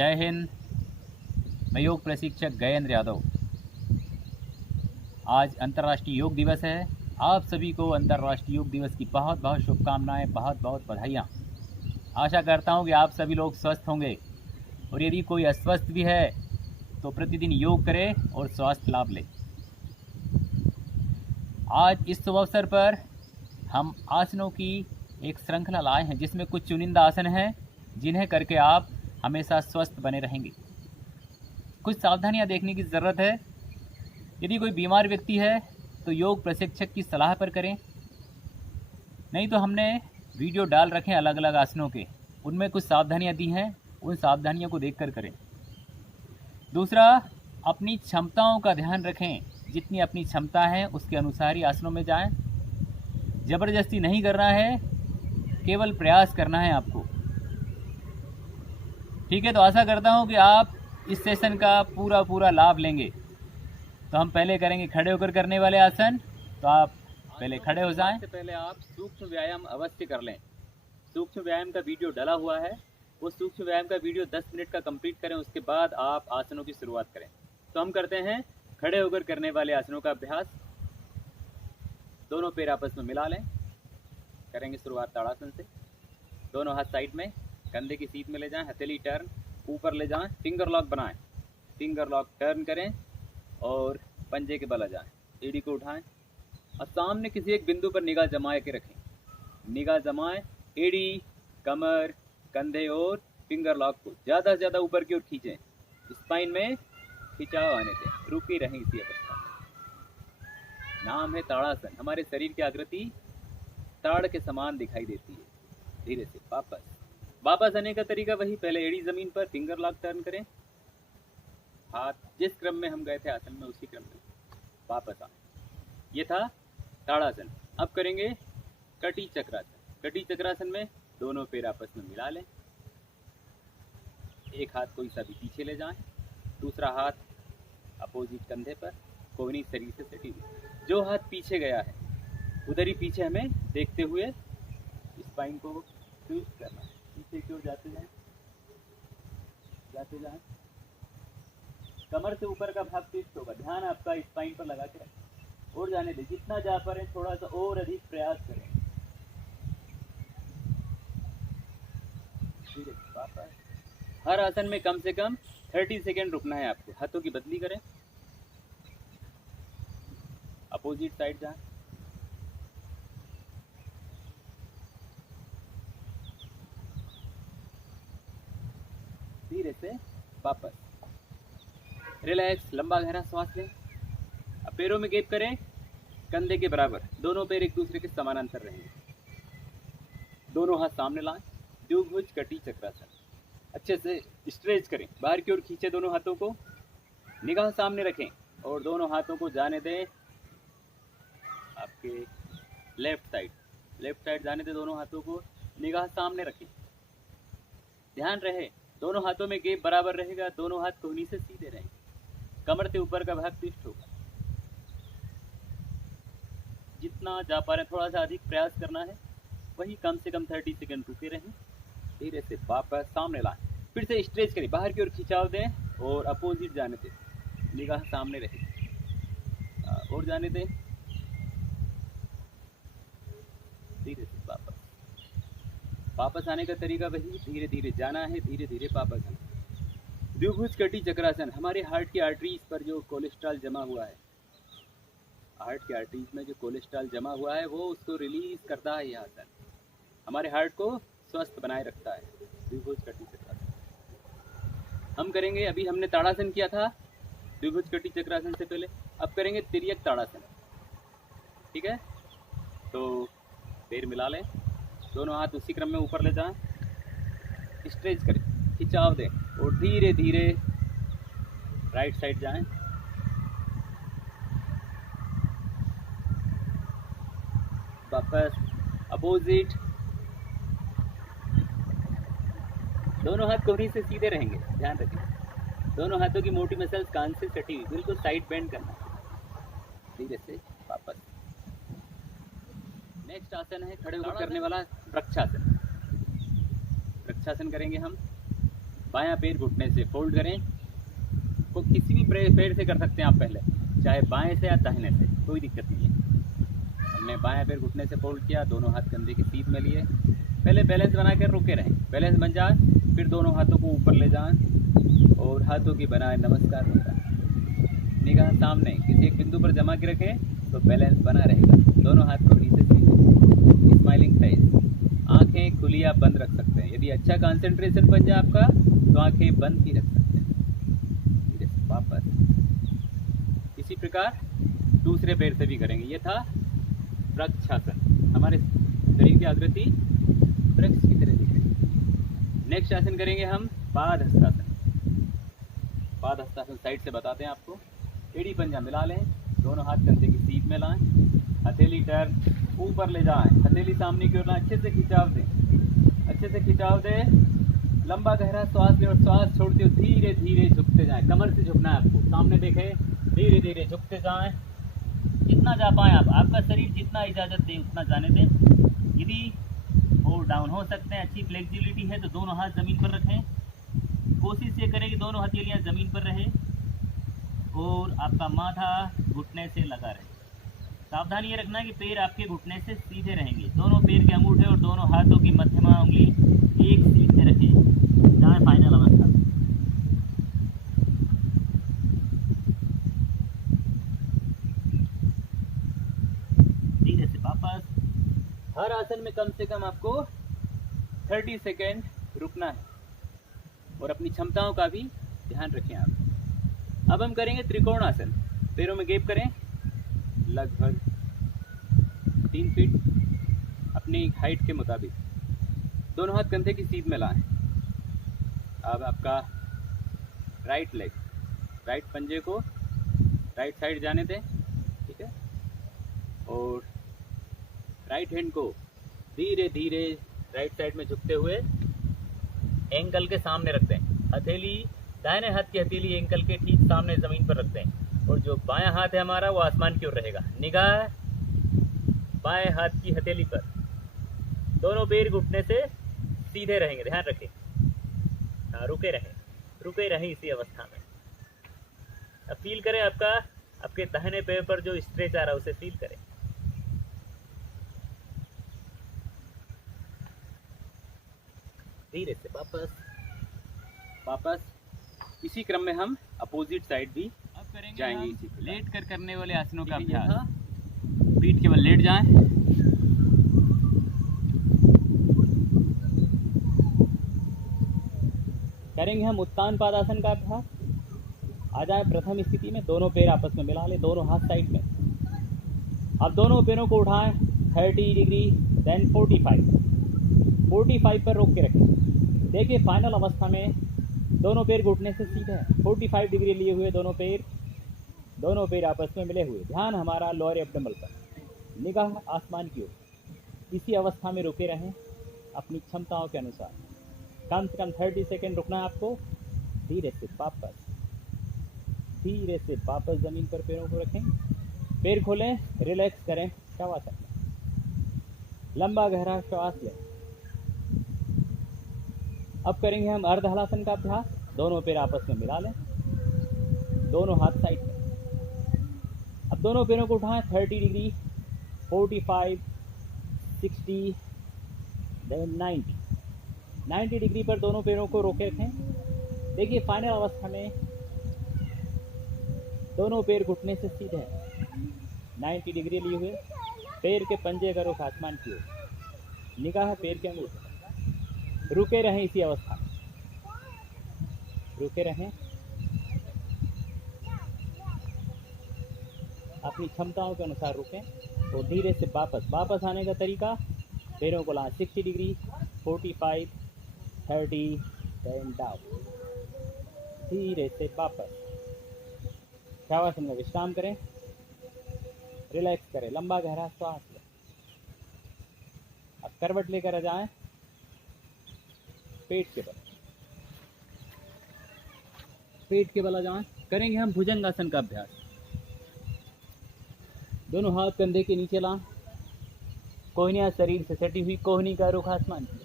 जय हिंद। मैं योग प्रशिक्षक गजेंद्र यादव। आज अंतर्राष्ट्रीय योग दिवस है। आप सभी को अंतर्राष्ट्रीय योग दिवस की बहुत बहुत शुभकामनाएं, बहुत बहुत बधाइयाँ। आशा करता हूँ कि आप सभी लोग स्वस्थ होंगे और यदि कोई अस्वस्थ भी है तो प्रतिदिन योग करे और स्वास्थ्य लाभ ले। आज इस शुभ अवसर पर हम आसनों की एक श्रृंखला लाए हैं जिसमें कुछ चुनिंदा आसन हैं जिन्हें करके आप हमेशा स्वस्थ बने रहेंगे। कुछ सावधानियां देखने की ज़रूरत है। यदि कोई बीमार व्यक्ति है तो योग प्रशिक्षक की सलाह पर करें, नहीं तो हमने वीडियो डाल रखे हैं अलग अलग आसनों के, उनमें कुछ सावधानियां दी हैं, उन सावधानियों को देखकर करें। दूसरा, अपनी क्षमताओं का ध्यान रखें। जितनी अपनी क्षमता है उसके अनुसार ही आसनों में जाएं। ज़बरदस्ती नहीं करना है, केवल प्रयास करना है आपको। ठीक है, तो आशा करता हूँ कि आप इस सेशन का पूरा लाभ लेंगे। तो हम पहले करेंगे खड़े होकर करने वाले आसन। तो आप पहले खड़े हो जाएं। इससे पहले आप सूक्ष्म व्यायाम अवश्य कर लें। सूक्ष्म व्यायाम का वीडियो डला हुआ है, वो सूक्ष्म व्यायाम का वीडियो 10 मिनट का कंप्लीट करें, उसके बाद आप आसनों की शुरुआत करें। तो हम करते हैं खड़े होकर करने वाले आसनों का अभ्यास। दोनों पैर आपस में मिला लें। करेंगे शुरुआत ताड़ासन से। दोनों हाथ साइड में, कंधे की सीध में ले जाएं, हथेली टर्न ऊपर ले जाएं, फिंगर लॉक बनाएं। फिंगर लॉक टर्न करें और पंजे के बल आ जाएं। एड़ी को उठाएं और सामने किसी एक बिंदु पर निगाह जमाए के रखें। निगाह जमाएं, एड़ी, कमर, कंधे और फिंगर लॉक को ज़्यादा से ज़्यादा ऊपर की ओर खींचें। स्पाइन में खिंचाव आने दें, रुकी रहें इसी अवस्था में। नाम है ताड़ासन। हमारे शरीर की आकृति ताड़ के समान दिखाई देती है। धीरे से वापस आने का तरीका वही। पहले एड़ी जमीन पर, फिंगर लॉक टर्न करें, हाथ जिस क्रम में हम गए थे आसन में उसी क्रम में वापस आए। ये था ताड़ासन। अब करेंगे कटी चक्रासन। कटी चक्रासन में दोनों पैर आपस में मिला लें। एक हाथ कोई सा भी पीछे ले जाएं, दूसरा हाथ अपोजिट कंधे पर, कोहनी शरीर से सटी हुई। जो हाथ पीछे गया है उधर ही पीछे हमें देखते हुए स्पाइन को ट्विस्ट करना है। पीछे की ओर जाते जाएं। कमर से ऊपर का भाग ट्विस्ट होगा। ध्यान आपका स्पाइन पर लगा के रखें और जाने दें। जितना जा पाए थोड़ा सा और अधिक प्रयास करें। वापस। हर आसन में कम से कम 30 सेकेंड रुकना है आपको। हाथों की बदली करें, अपोजिट साइड जाएं। धीरे से वापस। रिलैक्स, लंबा गहरा सांस लें। अब पैरों में गैप करें कंधे के बराबर। दोनों पैर एक दूसरे के समानांतर रहेंगे। दोनों हाथ सामने लाएं। द्विभुज कटी चक्रासन। अच्छे से स्ट्रेच करें, बाहर की ओर खींचे दोनों हाथों को, निगाह सामने रखें और दोनों हाथों को जाने दें आपके लेफ्ट साइड जाने दें। दोनों हाथों को निगाह सामने रखें। ध्यान रहे दोनों हाथों में गैप बराबर रहेगा। दोनों हाथ कोहनी से सीधे रहेंगे। कमर से ऊपर का भाग ट्विस्ट होगा। जितना जा पा रहे थोड़ा सा अधिक प्रयास करना है। वही कम से कम 30 सेकेंड रुके रहें। धीरे से वापस सामने लाएं। फिर से स्ट्रेच करें, बाहर की ओर खिंचाव दें और अपोजिट जाने दें। निगाह सामने रहे और जाने दें। धीरे से वापस आने का तरीका वही। धीरे धीरे जाना है, धीरे धीरे वापस आना। द्विभुज कटी चक्रासन। हमारे हार्ट की आर्टरीज पर जो कोलेस्ट्रॉल जमा हुआ है, हार्ट की आर्टरीज में जो कोलेस्ट्रॉल जमा हुआ है वो उसको रिलीज करता है। यह आसन हमारे हार्ट को स्वस्थ बनाए रखता है। द्विभुज कटी चक्रासन हम करेंगे। अभी हमने ताड़ासन किया था द्विभुज कटी चक्रासन से पहले। अब करेंगे तिर्यक ताड़ासन। ठीक है, तो पैर मिला लें, दोनों हाथ उसी क्रम में ऊपर ले जाएं, स्ट्रेच करें, खिंचाव दें और धीरे धीरे राइट साइड जाएं। वापस अपोजिट। दोनों हाथ कोहनी से सीधे रहेंगे। ध्यान रखें दोनों हाथों की मोटी मसल्स कान से सटी हुई, बिल्कुल साइड बेंड करना। धीरे से वापस। नेक्स्ट आसन है खड़े होकर करने वाला वृक्षासन। वृक्षासन करेंगे हम। बायां पैर घुटने से फोल्ड करें। को किसी भी पैर से कर सकते हैं आप, पहले चाहे बाएं से या दाहिने से, कोई दिक्कत नहीं है। हमने बायां पैर घुटने से फोल्ड किया, दोनों हाथ कंधे की सीध में लिए, पहले बैलेंस बना कर रुके रहें। बैलेंस बन जाए फिर दोनों हाथों को ऊपर ले जाएं और हाथों की बनाए नमस्कार मुद्रा, निगाह सामने किसी एक बिंदु पर जमा के रखें तो बैलेंस बना रहेगा। दोनों हाथ को नीचे सीधे, स्माइलिंग फेस, आंखें खुली आप बंद रख सकते हैं। यदि अच्छा कंसंट्रेशन बन जाए आपका तो आंखें बंद भी रख सकते हैं। वापस इसी प्रकार दूसरे पैर से भी करेंगे। ये था वृक्षासन, हमारे शरीर की आकृति वृक्ष की तरह दिख रही है। नेक्स्ट आसन करेंगे हम पाद हस्तासन। पाद हस्तासन साइड से बताते हैं आपको। एड़ी पंजा मिला लें, दोनों हाथ कंधे की सीध में लाएं, हथेली टर्न ऊपर ले जाएं, हथेली सामने की ओर लाएं, अच्छे से खिंचाव दें, अच्छे से खिंचाव दें। लंबा गहरा श्वास लें और श्वास छोड़ते हुए धीरे धीरे झुकते जाएं। कमर से झुकना है आपको, सामने देखें, धीरे धीरे झुकते जाएं, जितना जा पाएँ आप। आपका शरीर जितना इजाज़त दे उतना जाने दें। यदि और डाउन हो सकते हैं, अच्छी फ्लेक्सिबिलिटी है तो दोनों हाथ ज़मीन पर रखें। कोशिश ये करें कि दोनों हथेलियाँ ज़मीन पर रहे और आपका माथा घुटने से लगा रहे। सावधानी ये रखना है कि पैर आपके घुटने से सीधे रहेंगे। दोनों पैर के अंगूठे और दोनों हाथों की मध्यमा उंगली एक सीधे रखें। जाए फाइनल अवस्था। धीरे से वापस। हर आसन में कम से कम आपको 30 सेकेंड रुकना है और अपनी क्षमताओं का भी ध्यान रखें आप। अब हम करेंगे त्रिकोण आसन। पैरों में गैप करें लगभग 3 फीट अपनी हाइट के मुताबिक। दोनों हाथ कंधे की सीध में लाएं। अब आपका राइट लेग, राइट पंजे को राइट साइड जाने दें, ठीक है, और राइट हैंड को धीरे धीरे राइट साइड में झुकते हुए एंकल के सामने रखते हैं। हथेली, दाहिने हाथ की हथेली एंकल के ठीक सामने ज़मीन पर रखते हैं और जो बायां हाथ है हमारा वो आसमान की ओर रहेगा। निगाह बाएं हाथ की हथेली पर, दोनों पैर घुटने से सीधे रहेंगे, ध्यान रखें। हाँ, रुके रहें इसी अवस्था में। अब फील करें आपके दाहिने पैर पर जो स्ट्रेच आ रहा है उसे फील करें। धीरे से वापस इसी क्रम में हम अपोजिट साइड भी अब करेंगे जाएंगे। इसी लेट कर करने वाले आसनों का अभ्यास। पीठ के बल लेट जाएं, करेंगे हम उत्तान पादासन का अभ्यास। आ जाए प्रथम स्थिति में, दोनों पैर आपस में मिला लें, दोनों हाथ साइड में। अब दोनों पैरों को उठाएं 30 डिग्री, देन 45 पर रोक के रखें। देखिए फाइनल अवस्था में दोनों पैर घुटने से सीधे हैं, 45 डिग्री लिए हुए दोनों पैर आपस में मिले हुए। ध्यान हमारा लोअर एब्डोमेन पर, निगाह आसमान की ओर। इसी अवस्था में रुके रहें अपनी क्षमताओं के अनुसार। कम से कम 30 सेकेंड रुकना है आपको। धीरे से वापस ज़मीन पर पैरों को रखें, पैर खोलें, रिलैक्स करें शवासन में। लंबा गहरा श्वास लें। अब करेंगे हम अर्ध हलासन का अभ्यास। दोनों पैर आपस में मिला लें, दोनों हाथ साइड में। अब दोनों पैरों को उठाएं 30 डिग्री, 45, 60, देन 90 डिग्री पर दोनों पैरों को रोके रखें। देखिए फाइनल अवस्था में दोनों पैर घुटने से सीधे हैं, 90 डिग्री लिए हुए, पैर के पंजे का रुख आसमान की ओर, निगाह पैर के अंगूठे। रुके रहें इसी अवस्था में, रुके रहें। अपनी क्षमताओं के अनुसार रुकें तो धीरे से वापस आने का तरीका, पैरों को लाएं 60 डिग्री, 45, 30, देन डाउन। धीरे से वापस शवासन में विश्राम करें, रिलैक्स करें, लंबा गहरा श्वास लें। अब करवट लेकर आ जाएं पेट के बल आ जाएं। करेंगे हम भुजंगासन का अभ्यास। दोनों हाथ कंधे के नीचे लाएं, कोहनियाँ शरीर से सटी हुई, कोहनी का रुख आसमान की।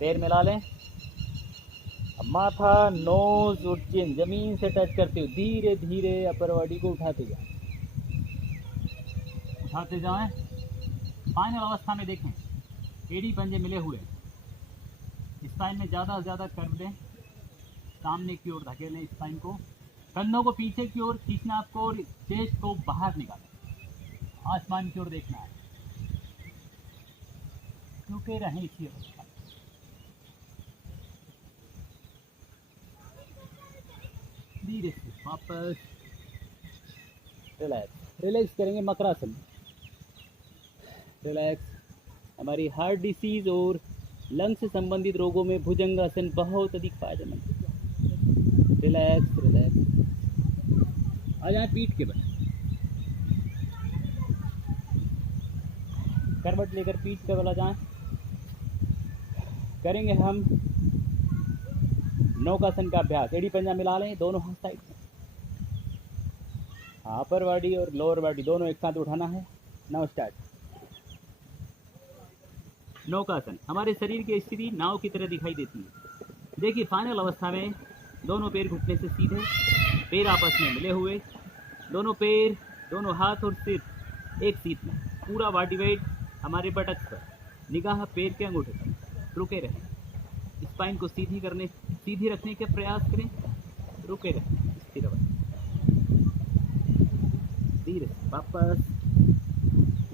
पैर मिला लें, माथा, नोज और चिन जमीन से टच करते हुए धीरे धीरे अपर बॉडी को उठाते जाएं। फाइनल अवस्था में देखें एड़ी पंजे मिले हुए, स्पाइन में ज़्यादा से ज़्यादा कर दें, सामने की ओर धकेलें स्पाइन को, कंधों को पीछे की ओर खींचना आपको और चेस्ट को बाहर निकालें, आसमान की ओर देखना है, रुके रहें इसी अवस्था में। धीरे से वापस रिलैक्स करेंगे मकरासन। रिलैक्स। हमारी हार्ट डिसीज और लंग से संबंधित रोगों में भुजंगासन बहुत अधिक फायदेमंद है। Relax relax. आ जाए पीठ के बल, करवट लेकर पीठ के बल आ जाए। करेंगे हम नौकासन का अभ्यास। एड़ी पंजा मिला लें, दोनों हाथ साइड में, अपर बॉडी और लोअर बॉडी दोनों एक साथ उठाना है। Now start. नौकासन हमारे शरीर की स्थिति नाव की तरह दिखाई देती है। देखिए फाइनल अवस्था में दोनों पैर घुटने से सीधे, पैर आपस में मिले हुए, दोनों पैर, दोनों हाथ और सिर एक सीट में, पूरा बॉडी वेट हमारे बटक्स पर, निगाह पैर के अंगूठे पर। रुके रहें, स्पाइन को सीधी रखने का प्रयास करें। रुके रहें, स्थिर अवस्था।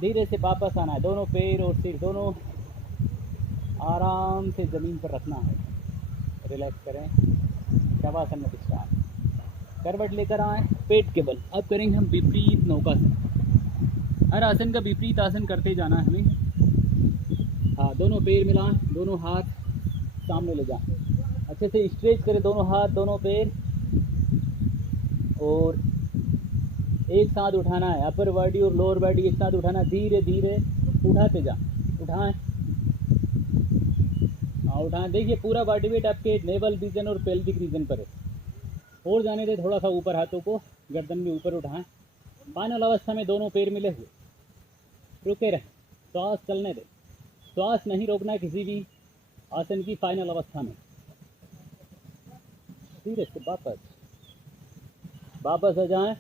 धीरे से वापस आना है। दोनों पैर और सिर दोनों आराम से ज़मीन पर रखना है। रिलैक्स करें। शवासन में विश्राम। करवट लेकर आए पेट के बल। अब करेंगे हम विपरीत नौकासन। हर आसन का विपरीत आसन करते जाना है हमें। हाँ, दोनों पैर मिलाएं, दोनों हाथ सामने ले जाएं, अच्छे से स्ट्रेच करें दोनों हाथ, दोनों पैर, और एक साथ उठाना है। अपर बॉडी और लोअर बॉडी एक साथ उठाना, धीरे धीरे उठाते जाएं। उठाएं, उठाएं। देखिए पूरा बॉडी वेट आपके नेवल रीजन और पेल्विक रीजन पर है। और जाने दें थोड़ा सा ऊपर, हाथों को गर्दन में ऊपर उठाएं। फाइनल अवस्था में दोनों पैर मिले हुए, रुके रहें, श्वास चलने दें। श्वास नहीं रोकना है किसी भी आसन की फाइनल अवस्था में। धीरे से वापस आ जाएं।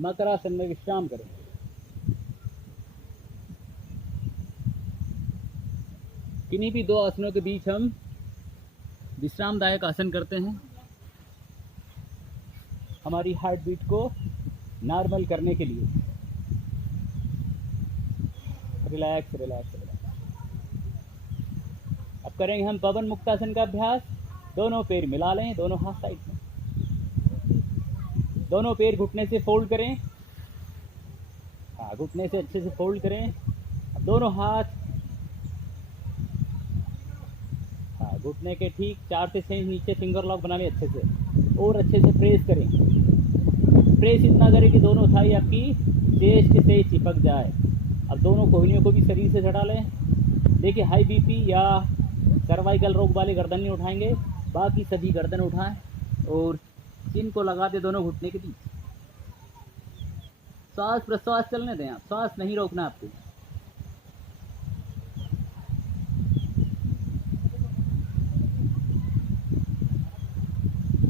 मकरासन में विश्राम करें। किन्हीं भी दो आसनों के बीच हम विश्रामदायक आसन करते हैं, हमारी हार्ट बीट को नॉर्मल करने के लिए। Relax relax relax. अब करेंगे हम पवन मुक्तासन का अभ्यास। दोनों पैर मिला लें, दोनों हाथ साइड में, दोनों पैर घुटने से फोल्ड करें। हाँ, घुटने से अच्छे से फोल्ड करें। अब दोनों हाथ, हाँ, घुटने के ठीक 4 से 6 इंच नीचे फिंगर लॉक बना लें अच्छे से, और अच्छे से प्रेस करें। प्रेस इतना करें कि दोनों थाई आपकी चेस्ट से चिपक जाए। अब दोनों कोहनियों को भी शरीर से सटा लें। देखिए हाई बीपी या सर्वाइकल रोग वाले गर्दन नहीं उठाएंगे, बाकी सभी गर्दन उठाएं और चिन को लगा दे दोनों घुटने के बीच। श्वास प्रश्वास चलने दें, आप श्वास नहीं रोकना आपको।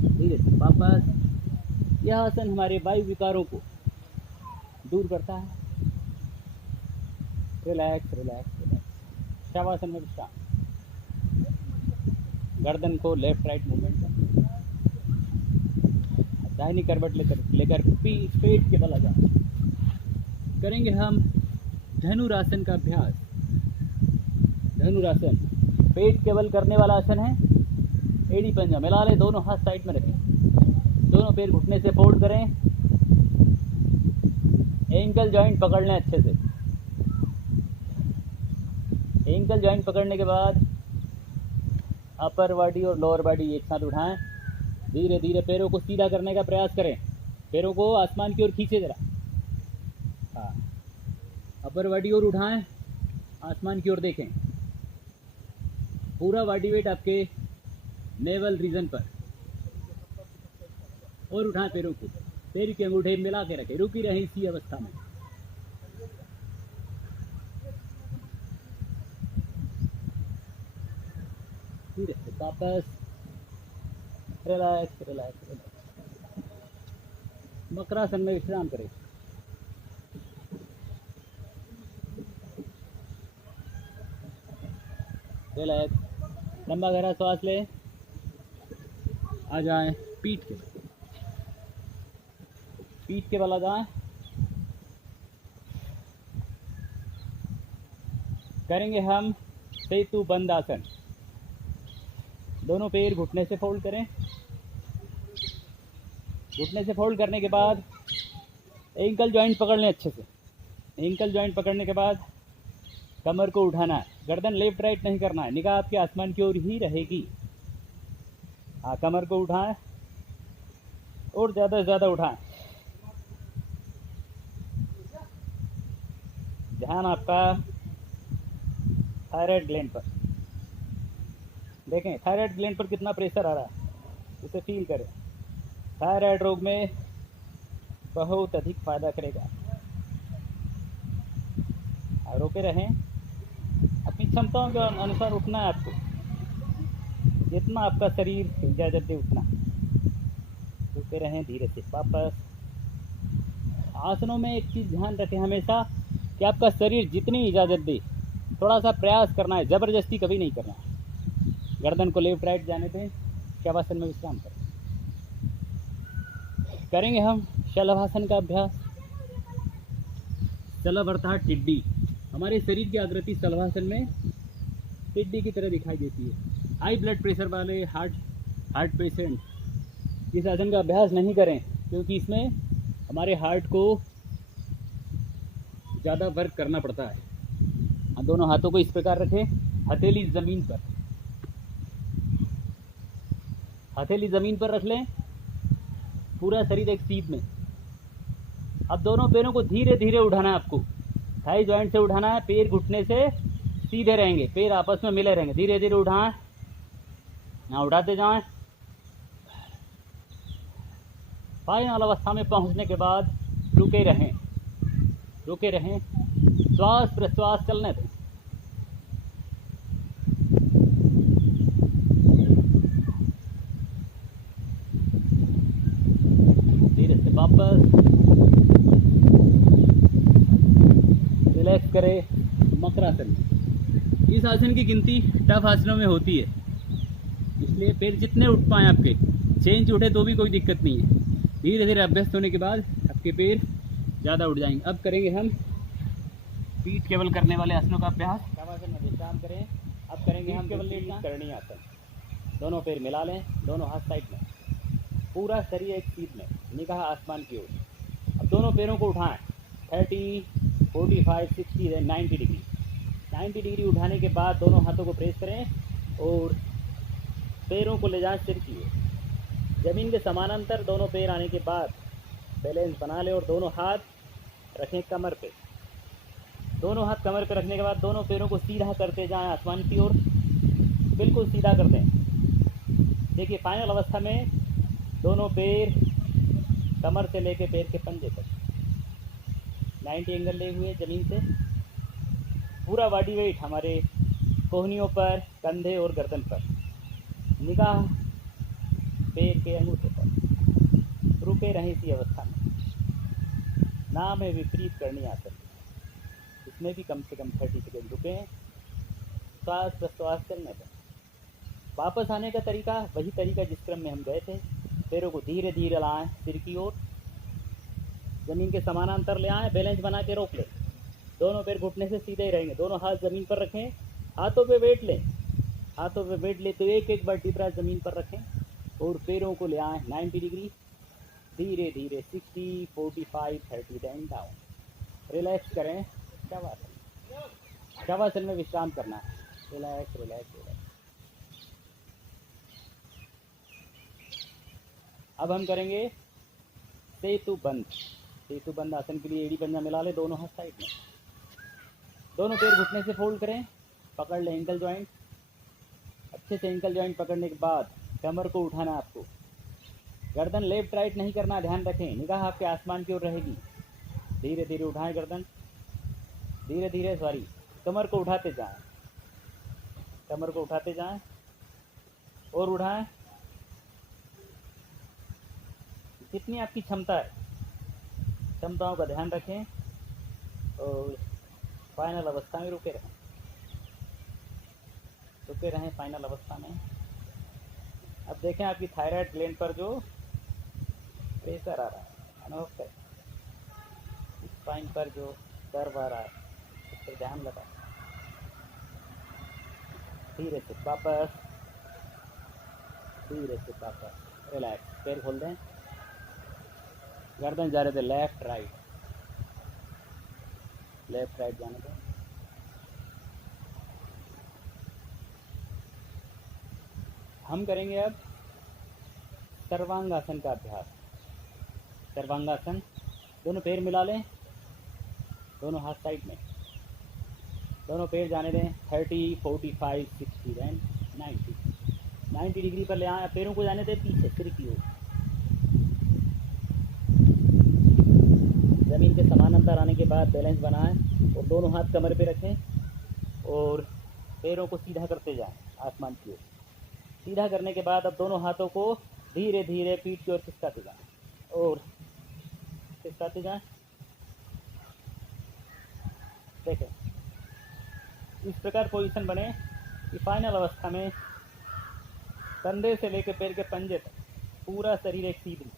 धीरे से वापस। यह आसन हमारे वायु विकारों को दूर करता है। Relax relax relax. शवासन में विश्राम। गर्दन को लेफ्ट राइट मूवमेंट कर, दाहिनी करवट लेकर पेट के बल आ जाए। करेंगे हम धनुरासन का अभ्यास। धनुरासन पेट के बल करने वाला आसन है। एड़ी पंजा मिला लें, दोनों हाथ साइड में रखें, दोनों पैर घुटने से फोल्ड करें, एंकल जॉइंट पकड़ लें अच्छे से। एंकल जॉइंट पकड़ने के बाद अपर बॉडी और लोअर बॉडी एक साथ उठाएं। धीरे धीरे पैरों को सीधा करने का प्रयास करें, पैरों को आसमान की ओर खींचे जरा। हाँ, अपर बॉडी और उठाएं, आसमान की ओर देखें। पूरा बॉडी वेट आपके नेवल रीजन पर, और उठाएं पैरों को, पैर के अंगूठे मिला के रखें। रुकी रहें इसी अवस्था में। धीरे से वापस। Relax relax relax. मकरासन में विश्राम करें। रिलैक्स, लंबा गहरा श्वास लें। आ जाएं पीठ के बल आ जाएं। करेंगे हम सेतु बंद आसन। दोनों पैर घुटने से फोल्ड करें। घुटने से फोल्ड करने के बाद एंकल जॉइंट पकड़ लें अच्छे से। एंकल जॉइंट पकड़ने के बाद कमर को उठाना है। गर्दन लेफ्ट राइट नहीं करना है, निगाह आपके आसमान की ओर ही रहेगी। हाँ, कमर को उठाएं और ज़्यादा से ज़्यादा उठाएं। ध्यान आपका थायराइड ग्लैंड पर। देखें थायराइड ग्लैंड पर कितना प्रेशर आ रहा है, उसे फील करें। थायराइड रोग में बहुत अधिक फायदा करेगा। रोके रहें। अपनी क्षमताओं के अनुसार उठना है आपको, जितना आपका शरीर इजाज़त दे उठना। रुके रहें धीरे से। वापस आसनों में एक चीज़ ध्यान रखें हमेशा कि आपका शरीर जितनी इजाज़त दे, थोड़ा सा प्रयास करना है, ज़बरदस्ती कभी नहीं करना है। गर्दन को लेफ्ट राइट जाने दें। शवासन में विश्राम करें। करेंगे हम शलभासन का अभ्यास। शलभ अर्थात टिड्डी। हमारे शरीर की आकृति शलभासन में टिड्डी की तरह दिखाई देती है। हाई ब्लड प्रेशर वाले हार्ट पेशेंट इस आसन का अभ्यास नहीं करें, क्योंकि इसमें हमारे हार्ट को ज़्यादा वर्क करना पड़ता है। दोनों हाथों को इस प्रकार रखें, हथेली ज़मीन पर। हथेली ज़मीन पर रख लें, पूरा शरीर एक सीध में। अब दोनों पैरों को धीरे धीरे उठाना है आपको। थाई जॉइंट से उठाना है। पैर घुटने से सीधे रहेंगे, पैर आपस में मिले रहेंगे। धीरे धीरे उठाएं, यहाँ उठाते जाएं। फाइनल अवस्था में पहुंचने के बाद रुके रहें, रुके रहें। श्वास प्रश्वास चलने दें। धीरे से वापस रिलैक्स करें। मकरासन। इस आसन की गिनती टफ आसनों में होती है, इसलिए पैर जितने उठ पाएँ आपके, 6 इंच उठे तो भी कोई दिक्कत नहीं है। धीरे धीरे अभ्यस्त होने के बाद आपके पैर ज़्यादा उठ जाएंगे। अब करेंगे हम पीठ केवल करने वाले आसनों का अभ्यास। शवासन में विश्राम करें। अब करेंगे हम केवल करणी आसन। दोनों पैर मिला लें, दोनों हाथ साइड में, पूरा शरीर एक सीध में, निगाह आसमान की ओर। अब दोनों पैरों को उठाएं। 30, 45, 60 एंड 90 डिग्री। 90 डिग्री उठाने के बाद दोनों हाथों को प्रेस करें और पैरों को ले जाएं सिर की ओर। ज़मीन के समानांतर दोनों पैर आने के बाद बैलेंस बना लें और दोनों हाथ रखें कमर पे। दोनों हाथ कमर पे रखने के बाद दोनों पैरों को सीधा करते जाएं आसमान की ओर, बिल्कुल सीधा कर दें। देखिए फाइनल अवस्था में दोनों पैर कमर से लेके पैर के पंजे तक 90 एंगल ले हुए ज़मीन से। पूरा बॉडी वेट हमारे कोहनियों पर, कंधे और गर्दन पर, निगाह पैर के अंगूठे पर। रुके रहें इसी अवस्था में। नाम है विपरीत करणी आसन। इसमें भी कम से कम 30 सेकेंड रुकें। श्वास प्रश्वास चलने दें। वापस आने का तरीका वही तरीका जिस क्रम में हम गए थे। पैरों को धीरे धीरे लाएं सिर की ओर, ज़मीन के समानांतर ले आएं, बैलेंस बना के रोक लें। दोनों पैर घुटने से सीधे ही रहेंगे। दोनों हाथ ज़मीन पर रखें, हाथों पे वेट लें। हाथों पे वेट लेते हुए एक एक वर्टिब्रा ज़मीन पर रखें और पैरों को ले आएं 90 डिग्री। धीरे धीरे 60, 45, 30 एंड डाउन। रिलैक्स करें। शवासन। शवासन में विश्राम करना है। Relax relax relax. अब हम करेंगे सेतु बंद। सेतु बंद आसन के लिए एड़ी पंजा मिला ले, दोनों हाथ साइड में। दोनों पैर घुटने से फोल्ड करें, पकड़ लें एंकल जॉइंट। अच्छे से एंकल जॉइंट पकड़ने के बाद कमर को उठाना आपको। गर्दन लेफ्ट राइट नहीं करना, ध्यान रखें। निगाह आपके आसमान की ओर रहेगी। धीरे धीरे उठाएं गर्दन, धीरे धीरे कमर को उठाते जाएं। कमर को उठाते जाएं और उठाएं। जितनी आपकी क्षमता है, क्षमताओं का ध्यान रखें और फाइनल अवस्था में रुके रहें फाइनल अवस्था में। अब देखें आपकी थायराइड ग्लैंड पर जो प्रेशर आ रहा है, अनुभव करें, स्पाइन पर जो दर्द आ रहा है उस पर ध्यान लगाएं। धीरे से वापस रिलैक्स, पैर खोल दें, गर्दन जा रहे थे लेफ्ट राइट जाने दें। हम करेंगे अब सर्वांगासन का अभ्यास। सर्वांगासन, दोनों पैर मिला लें, दोनों हाथ साइड में, दोनों पैर जाने दें 30, 45, 60 एंड 90 डिग्री पर ले आए। पैरों को जाने दें पीछे, सिर की ओर, ज़मीन के समानांतर आने के बाद बैलेंस बनाएं और दोनों हाथ कमर पे रखें और पैरों को सीधा करते जाएं आसमान की ओर। सीधा करने के बाद अब दोनों हाथों को धीरे धीरे पीठ की ओर खिसकाते जाएं और खिसकाते जाएं। देखें, इस प्रकार पोजीशन बने कि फाइनल अवस्था में कंधे से लेकर पैर के पंजे तक पूरा शरीर एक सीधी,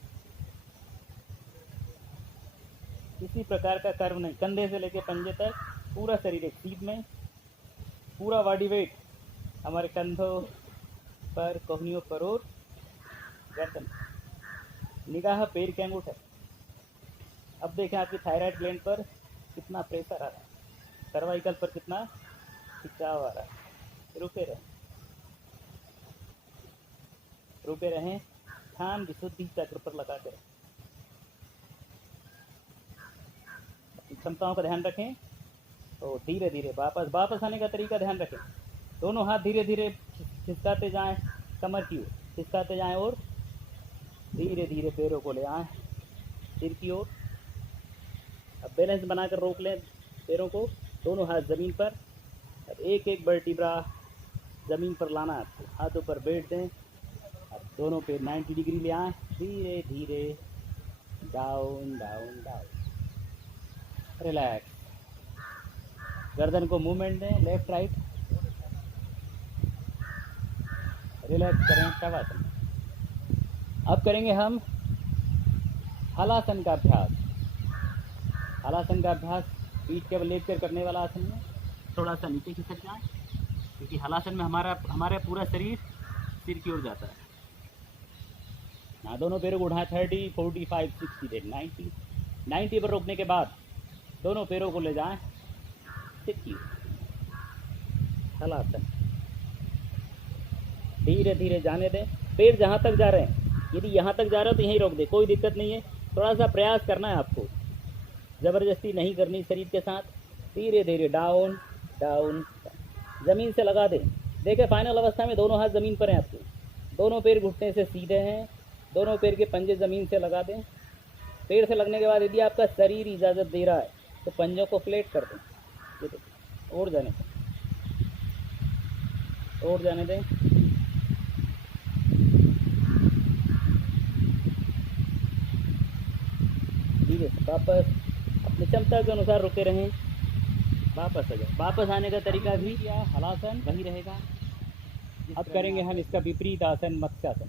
किसी प्रकार का कर्व नहीं, कंधे से लेकर पंजे तक पूरा शरीर एक सीध में, पूरा बॉडी वेट हमारे कंधों पर, कोहनियों पर और गर्दन, निगाह पैर के अंगूठे। अब देखें आपकी थायराइड ग्लैंड पर कितना प्रेशर आ रहा है, सर्वाइकल पर कितना खिंचाव आ रहा है। रुके रहें, ध्यान विशुद्धि चक्र पर लगाते रहें। क्षमताओं का ध्यान रखें और धीरे धीरे वापस आने का तरीका ध्यान रखें। दोनों हाथ धीरे धीरे खिसकाते जाएं कमर की ओर, खिसकाते जाएं और धीरे धीरे पैरों को ले आएं सिर की ओर। अब बैलेंस बनाकर रोक लें पैरों को, दोनों हाथ ज़मीन पर। अब एक एक वर्टिब्रा ज़मीन पर लाना है आपको, हाथों पर बैठ दें। अब दोनों पैर 90 डिग्री ले आएं, धीरे धीरे डाउन डाउन डाउन, रिलैक्स। गर्दन को मूवमेंट दें लेफ्ट राइट, रिलैक्स करें शवासन। अब करेंगे हम हलासन का अभ्यास। हलासन का अभ्यास पीठ के बल लेट कर करने वाला आसन है। थोड़ा सा नीचे खिसक जाएं क्योंकि हलासन में हमारा पूरा शरीर सिर की ओर जाता है। ना दोनों पैरों को उठाएं 30, 45, 60, 90 पर रोकने के बाद दोनों पैरों को ले जाएं सिर की ओर। हलासन, धीरे धीरे जाने दें। पैर जहाँ तक जा रहे हैं, यदि यहाँ तक जा रहे हो तो यहीं रोक दे, कोई दिक्कत नहीं है। थोड़ा सा प्रयास करना है आपको, ज़बरदस्ती नहीं करनी शरीर के साथ। धीरे धीरे डाउन डाउन, ज़मीन से लगा दें। देखिए फाइनल अवस्था में दोनों हाथ ज़मीन पर हैं आपके, दोनों पैर घुटने से सीधे हैं, दोनों पैर के पंजे ज़मीन से लगा दें। पैर से लगने के बाद यदि आपका शरीर इजाज़त दे रहा है तो पंजों को फ्लैट कर दें। ये देखिए, और जाने दें। धीरे से वापस अपनी क्षमता के अनुसार रुके रहें, वापस आ जाए। वापस आने का तरीका भी या हलासन वही रहेगा। अब करेंगे हम इसका विपरीत आसन, मत्स्यासन।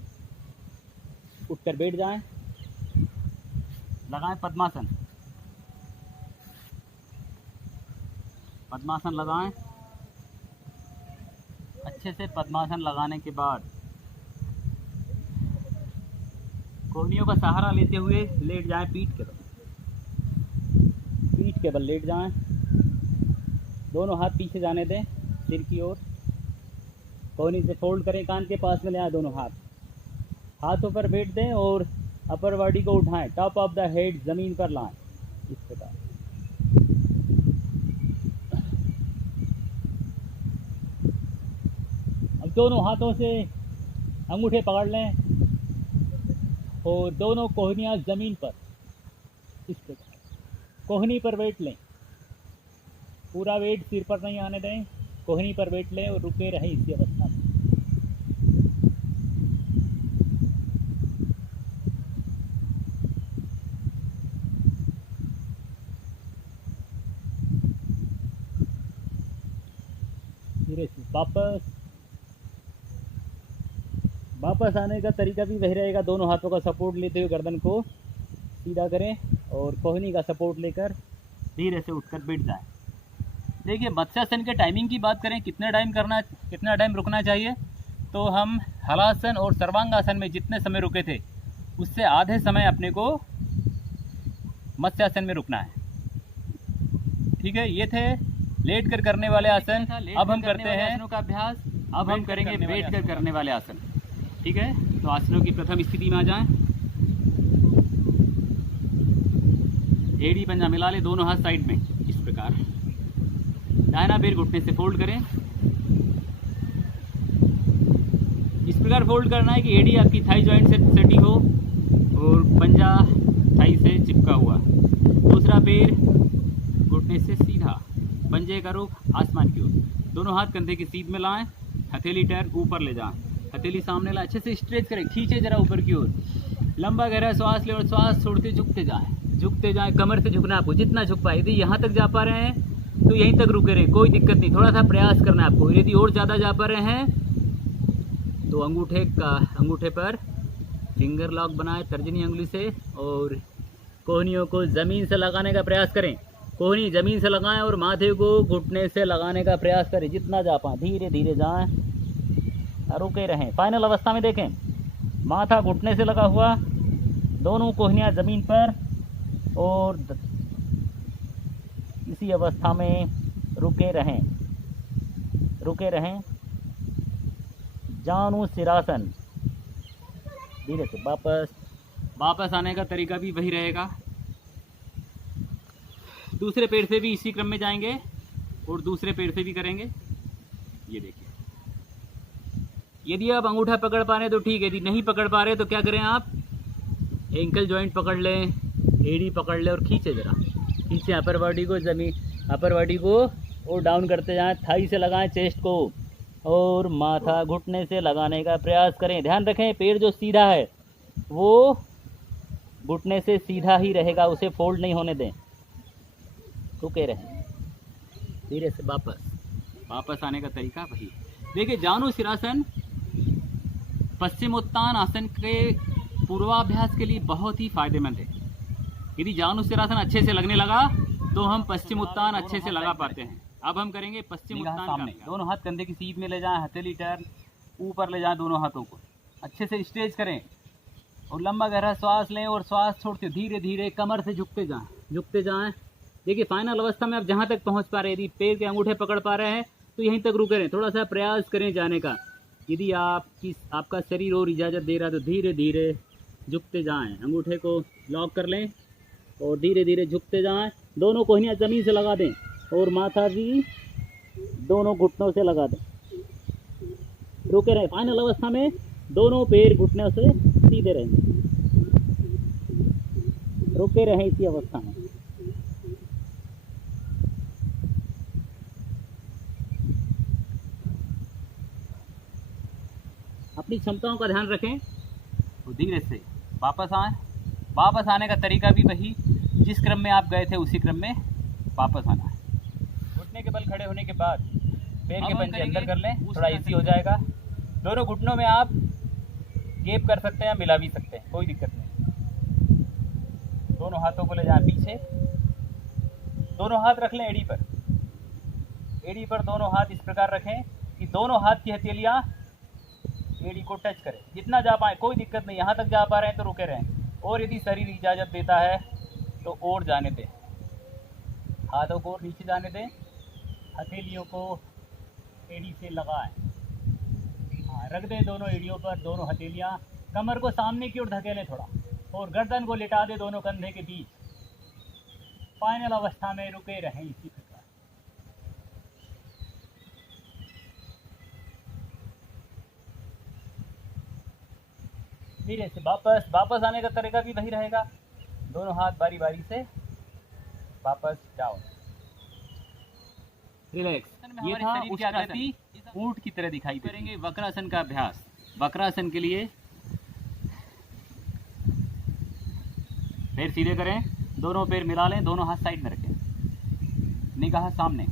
उठकर बैठ जाएं, लगाएं पद्मासन। पद्मासन लगाएं, अच्छे से पद्मासन लगाने के बाद कोहनियों का सहारा लेते हुए लेट जाएं पीठ के बल लेट जाएं। दोनों हाथ पीछे जाने दें सिर की ओर, कोहनी से फोल्ड करें, कान के पास में ले आए दोनों हाथ, हाथों पर बैठ दें और अपर बॉडी को उठाएं, टॉप ऑफ द हेड ज़मीन पर लाएं इस प्रकार। अब दोनों हाथों से अंगूठे पकड़ लें और दोनों कोहनियाँ ज़मीन पर इस प्रकार, कोहनी पर बैठ लें। पूरा वेट सिर पर नहीं आने दें, कोहनी पर बैठ लें और रुके रहें इसी अवस्था में। धीरे से वापस आने का तरीका भी वही रहेगा। दोनों हाथों का सपोर्ट लेते हुए गर्दन को सीधा करें और कोहनी का सपोर्ट लेकर धीरे से उठकर बैठ जाएं। देखिए मत्स्यासन के टाइमिंग की बात करें, कितना टाइम रुकना चाहिए, तो हम हलासन और सर्वांगासन में जितने समय रुके थे उससे आधे समय अपने को मत्स्यासन में रुकना है। ठीक है, ये थे लेट कर करने वाले आसन। अब हम करते हैं आसनों का अभ्यास। अब हम करेंगे बैठ कर करने वाले आसन। ठीक है, तो आसनों की प्रथम स्थिति में आ जाएं। एड़ी पंजा मिला ले, दोनों हाथ साइड में इस प्रकार। दाहिना पैर घुटने से फोल्ड करें। इस प्रकार फोल्ड करना है कि एड़ी आपकी थाई जॉइंट से सटी हो और पंजा थाई से चिपका हुआ। दूसरा पैर घुटने से सीधा, पंजे का रुख आसमान की ओर। दोनों हाथ कंधे की सीध में लाएं, हथेली टर्न ऊपर ले जाएं, हथेली सामने लाएं, अच्छे से स्ट्रेच करें, खींचे जरा ऊपर की ओर। लंबा गहरा श्वास ले और श्वास छोड़ते झुकते जाएं। कमर से झुकना आपको, जितना झुक पाए। यदि यहाँ तक जा पा रहे हैं तो यहीं तक रुके रहे, कोई दिक्कत नहीं, थोड़ा सा प्रयास करना है आपको। यदि और ज़्यादा जा पा रहे हैं तो अंगूठे पर फिंगर लॉक बनाए तर्जनी उंगली से और कोहनियों को ज़मीन से लगाने का प्रयास करें। कोहनी ज़मीन से लगाएं और माथे को घुटने से लगाने का प्रयास करें, जितना जा पाएं। धीरे धीरे जाएं, रुके रहें। फाइनल अवस्था में देखें, माथा घुटने से लगा हुआ, दोनों कोहनियाँ ज़मीन पर, और इसी अवस्था में रुके रहें। जानु सिरासन। धीरे से वापस आने का तरीका भी वही रहेगा। दूसरे पैर से भी इसी क्रम में जाएंगे और दूसरे पैर से भी करेंगे। ये देखिए, यदि आप अंगूठा पकड़ पा रहे हैं तो ठीक है, यदि नहीं पकड़ पा रहे तो क्या करें आप, एंकल जॉइंट पकड़ लें, एड़ी पकड़ लें और खींचे अपर बॉडी को और डाउन करते जाएं। थाई से लगाएं चेस्ट को और माथा घुटने से लगाने का प्रयास करें। ध्यान रखें, पैर जो सीधा है वो घुटने से सीधा ही रहेगा, उसे फोल्ड नहीं होने दें। रुके रहें। धीरे से वापस आने का तरीका वही। देखिए, जानु सिरासन पश्चिमोत्तान आसन के पूर्वाभ्यास के लिए बहुत ही फायदेमंद है। यदि जानु सिरासन अच्छे से लगने लगा तो हम पश्चिम उत्तान अच्छे से लगा पाते हैं। अब हम करेंगे पश्चिम उत्तान सामने। दोनों हाथ कंधे की सीध में ले जाएं, हथेली टर्न ऊपर ले जाएं, दोनों हाथों को अच्छे से स्ट्रेच करें और लंबा गहरा श्वास लें और श्वास छोड़ते धीरे धीरे कमर से झुकते जाएं। देखिए, फाइनल अवस्था में आप जहाँ तक पहुँच पा रहे हैं, यदि पैर के अंगूठे पकड़ पा रहे हैं तो यहीं तक रुके रहें। थोड़ा सा प्रयास करें जाने का। यदि आपका शरीर और इजाज़त दे रहा है तो धीरे धीरे झुकते जाएं। अंगूठे को लॉक कर लें और धीरे धीरे झुकते जाएं। दोनों कोहनियाँ ज़मीन से लगा दें और माथा भी दोनों घुटनों से लगा दें। रुके रहें। फाइनल अवस्था में दोनों पैर घुटनों से सीधे रहेंगे। रुके रहें इसी अवस्था में। अपनी क्षमताओं का ध्यान रखें और धीरे से वापस आएं। वापस आने का तरीका भी वही, जिस क्रम में आप गए थे उसी क्रम में वापस आना है। घुटने के बल खड़े होने के बाद पैर के पंजे अंदर कर लें, थोड़ा इजी हो जाएगा। दोनों घुटनों में आप गैप कर सकते हैं, मिला भी सकते हैं, कोई दिक्कत नहीं। दोनों हाथों को ले जाएं पीछे, दोनों हाथ रख लें एड़ी पर दोनों हाथ इस प्रकार रखें कि दोनों हाथ की हथेलियां एड़ी को टच करें। जितना जा पाए, कोई दिक्कत नहीं। यहाँ तक जा पा रहे हैं तो रुके रहें, और यदि शरीर इजाज़त देता है तो और जाने दें। हाथों को नीचे जाने दें, हथेलियों को एड़ी से लगाएं। हाँ, रख दें दोनों एड़ियों पर दोनों हथेलियाँ। कमर को सामने की ओर धकेलें थोड़ा, और गर्दन को लिटा दें दोनों कंधे के बीच। फाइनल अवस्था में रुके रहें इसी प्रकार। धीरे से वापस आने का तरीका भी वही रहेगा। दोनों हाथ बारी बारी से वापस जाओ। रिलैक्स। ये था उसकी आकृति ऊंट की तरह दिखाई करेंगे। वक्रासन का अभ्यास। वक्रासन के लिए पैर सीधे करें, दोनों पैर मिला लें, दोनों हाथ साइड में रखें, निगाह सामने।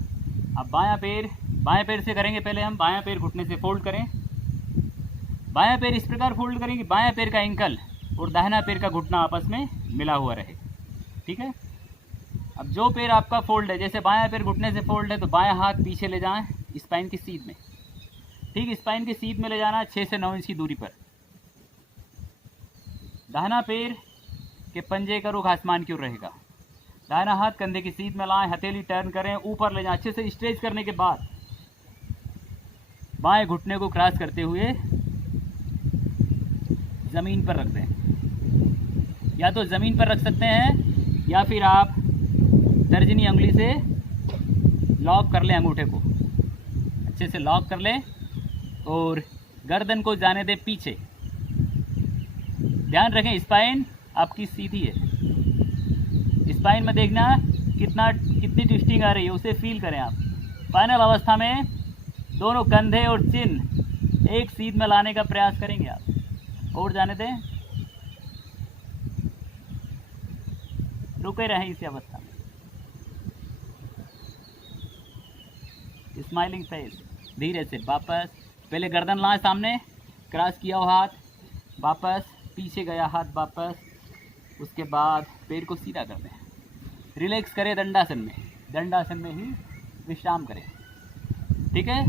अब बाएं पैर से करेंगे। पहले हम बायां पैर घुटने से फोल्ड करें। बायां पैर इस प्रकार फोल्ड करेंगे, बायां पैर का एंकल और दाहिना पैर का घुटना आपस में मिला हुआ रहे। ठीक है। अब जो पैर आपका फोल्ड है, जैसे बायां पैर घुटने से फोल्ड है तो बायां हाथ पीछे ले जाएं स्पाइन की सीध में। ठीक, स्पाइन की सीध में ले जाना 6 से 9 इंच की दूरी पर। दाहिना पैर के पंजे का रुख आसमान की ओर रहेगा। दाहिना हाथ कंधे की सीध में लाएं, हथेली टर्न करें, ऊपर ले जाएं। अच्छे से स्ट्रेच करने के बाद बाएं घुटने को क्रॉस करते हुए ज़मीन पर रख दें। या तो ज़मीन पर रख सकते हैं या फिर आप तर्जनी उंगली से लॉक कर लें, अंगूठे को अच्छे से लॉक कर लें और गर्दन को जाने दें पीछे। ध्यान रखें स्पाइन आपकी सीधी है। स्पाइन में देखना कितनी ट्विस्टिंग आ रही है, उसे फील करें आप। फाइनल अवस्था में दोनों कंधे और चिन एक सीध में लाने का प्रयास करेंगे आप। और जाने दें, रुके रहें इसी अवस्था में। स्माइलिंग फेस, धीरे से वापस, पहले गर्दन लाएं सामने, क्रॉस किया हुआ हाथ, वापस पीछे गया हाथ, वापस। उसके बाद पैर को सीधा कर दें, रिलैक्स करें दंडासन में। दंडासन में ही विश्राम करें। ठीक है।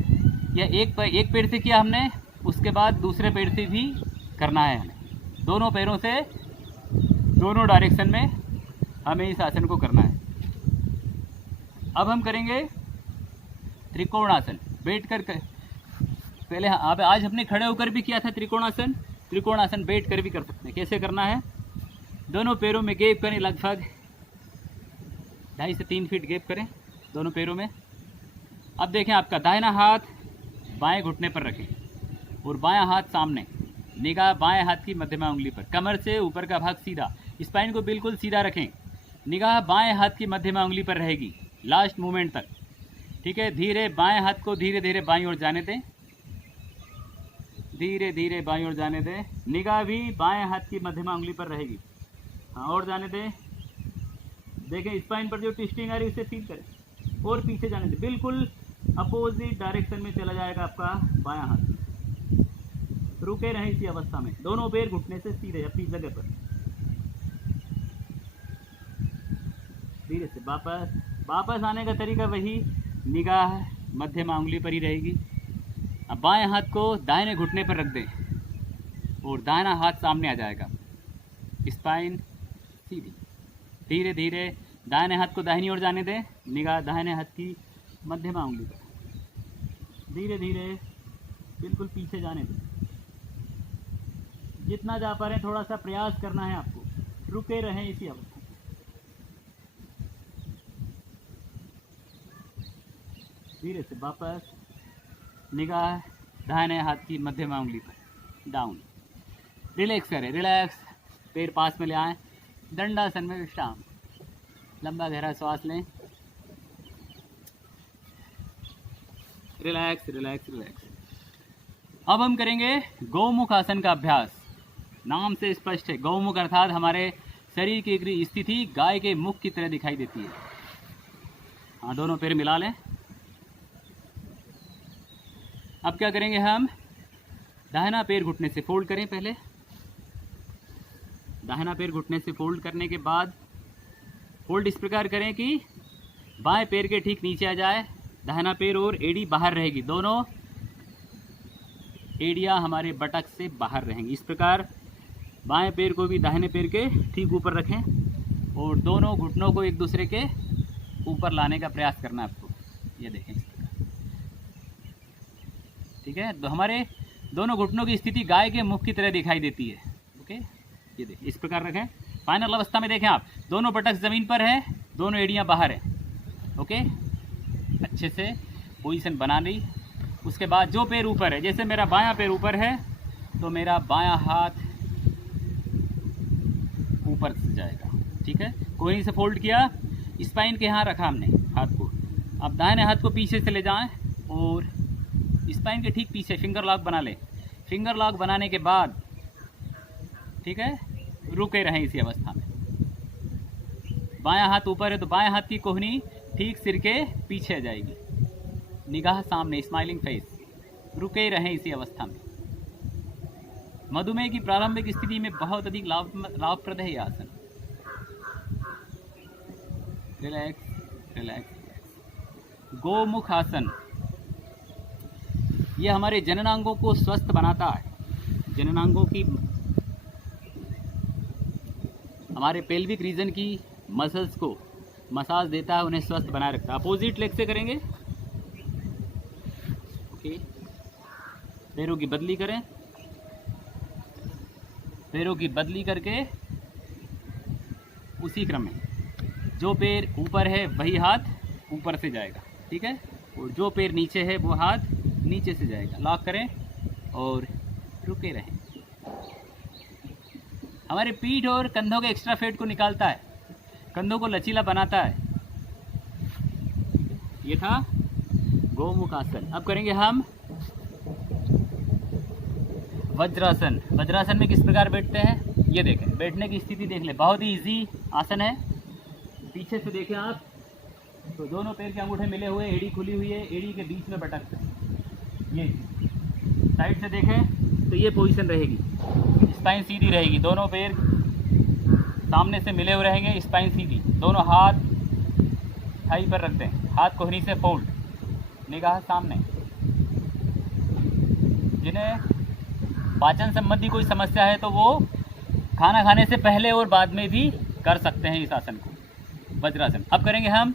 यह एक पैर से किया हमने, उसके बाद दूसरे पैर से भी करना है हमें। दोनों पैरों से दोनों डायरेक्शन में हमें इस आसन को करना है। अब हम करेंगे त्रिकोणासन। बैठ कर पहले आज हमने खड़े होकर भी किया था त्रिकोणासन। त्रिकोणासन बैठ कर भी कर सकते हैं। कैसे करना है? दोनों पैरों में गैप करें, लगभग 2.5 से 3 फीट गैप करें दोनों पैरों में। अब देखें, आपका दाहिना हाथ बाएं घुटने पर रखें और बायां हाथ सामने, निगाह बाएं हाथ की मध्यमा उंगली पर, कमर से ऊपर का भाग सीधा, स्पाइन को बिल्कुल सीधा रखें। निगाह बाएं हाथ की मध्यमा उंगली पर रहेगी लास्ट मोमेंट तक। ठीक है। धीरे बाएं हाथ को धीरे धीरे बाईं ओर जाने दें, धीरे धीरे बाईं ओर जाने दें। निगाह भी बाएं हाथ की मध्यमा उंगली पर रहेगी। हाँ, और जाने दें। देखें स्पाइन पर जो ट्विस्टिंग आ रही है उसे फील करें और पीछे जाने दें। बिल्कुल अपोजिट डायरेक्शन में चला जाएगा आपका बायां हाथ। रुके रहें इसी अवस्था में, दोनों पैर घुटने से सीधे अपनी जगह पर। धीरे से वापस आने का तरीका वही, निगाह मध्यमा उंगली पर ही रहेगी। अब बाएं हाथ को दाहिने घुटने पर रख दें और दाहिना हाथ सामने आ जाएगा, स्पाइन सीधी। धीरे धीरे दाहिने हाथ को दाहिनी ओर जाने दें, निगाह दाहिने हाथ की मध्यमा उंगली पर। धीरे धीरे बिल्कुल पीछे जाने दें। जितना जा पा रहे हैं थोड़ा सा प्रयास करना है आपको। रुके रहें इसी अवस्था। धीरे से वापस, निगाह दाहिने हाथ की मध्यमा उंगली पर, डाउन। रिलैक्स करें, रिलैक्स, पैर पास में ले आएं, दंडासन में विश्राम। लंबा गहरा श्वास लें, रिलैक्स रिलैक्स रिलैक्स। अब हम करेंगे गौमुख आसन का अभ्यास। नाम से स्पष्ट है, गौमुख अर्थात हमारे शरीर की स्थिति गाय के मुख की तरह दिखाई देती है। हाँ, दोनों पैर मिला लें। अब क्या करेंगे हम? दाहिना पैर घुटने से फोल्ड करें। पहले दाहिना पैर घुटने से फोल्ड करने के बाद फोल्ड इस प्रकार करें कि बाएं पैर के ठीक नीचे आ जाए। दाहिना पैर और एड़ी बाहर रहेगी, दोनों एड़ियाँ हमारे बटक से बाहर रहेंगी। इस प्रकार बाएं पैर को भी दाहिने पैर के ठीक ऊपर रखें और दोनों घुटनों को एक दूसरे के ऊपर लाने का प्रयास करना है आपको। ये देखें इस प्रकार। ठीक है। तो हमारे दोनों घुटनों की स्थिति गाय के मुख की तरह दिखाई देती है। ओके, ये देखिए इस प्रकार रखें। फाइनल अवस्था में देखें आप, दोनों बटक ज़मीन पर है, दोनों एड़ियाँ बाहर है। ओके, अच्छे से पोजीशन बना ली। उसके बाद जो पैर ऊपर है, जैसे मेरा बायां पैर ऊपर है तो मेरा बायां हाथ ऊपर से जाएगा। ठीक है। कोहनी से फोल्ड किया, स्पाइन के यहाँ रखा हमने हाथ को। अब दाहिने हाथ को पीछे से ले जाएं और स्पाइन के ठीक पीछे फिंगर लॉक बना लें। फिंगर लॉक बनाने के बाद, ठीक है, रुके रहें इसी अवस्था में। बायां हाथ ऊपर है तो बाएं हाथ की कोहनी ठीक सिर के पीछे आ जाएगी। निगाह सामने, स्माइलिंग फेस, रुके रहें इसी अवस्था में। मधुमेह की प्रारंभिक स्थिति में बहुत अधिक लाभप्रद है यह आसन। Relax relax. गोमुख आसन, यह हमारे जननांगों को स्वस्थ बनाता है। जननांगों की, हमारे पेल्विक रीजन की मसल्स को मसाज देता है, उन्हें स्वस्थ बनाए रखता है। अपोजिट लेग से करेंगे। ओके, पैरों की बदली करें, पैरों की बदली करके उसी क्रम में जो पैर ऊपर है वही हाथ ऊपर से जाएगा, ठीक है, और जो पैर नीचे है वो हाथ नीचे से जाएगा। लॉक करें और रुके रहें। हमारे पीठ और कंधों के एक्स्ट्रा फैट को निकालता है, कंधों को लचीला बनाता है। ये था गोमुख आसन। अब करेंगे हम वज्रासन। वज्रासन में किस प्रकार बैठते हैं ये देखें। बैठने की स्थिति देख लें, बहुत ही इजी आसन है। पीछे से देखें आप तो दोनों पैर के अंगूठे मिले हुए, एड़ी खुली हुई है, एड़ी के बीच में बटक है। ये साइड से देखें तो ये पोजीशन रहेगी, स्पाइन सीधी रहेगी, दोनों पैर सामने से मिले हुए रहेंगे, स्पाइन सीधी। दोनों हाथ थाई पर रख दें, हाथ कोहनी से फोल्ड, निगाह सामने। जिन्हें पाचन संबंधी कोई समस्या है तो वो खाना खाने से पहले और बाद में भी कर सकते हैं इस आसन को, वज्रासन। अब करेंगे हम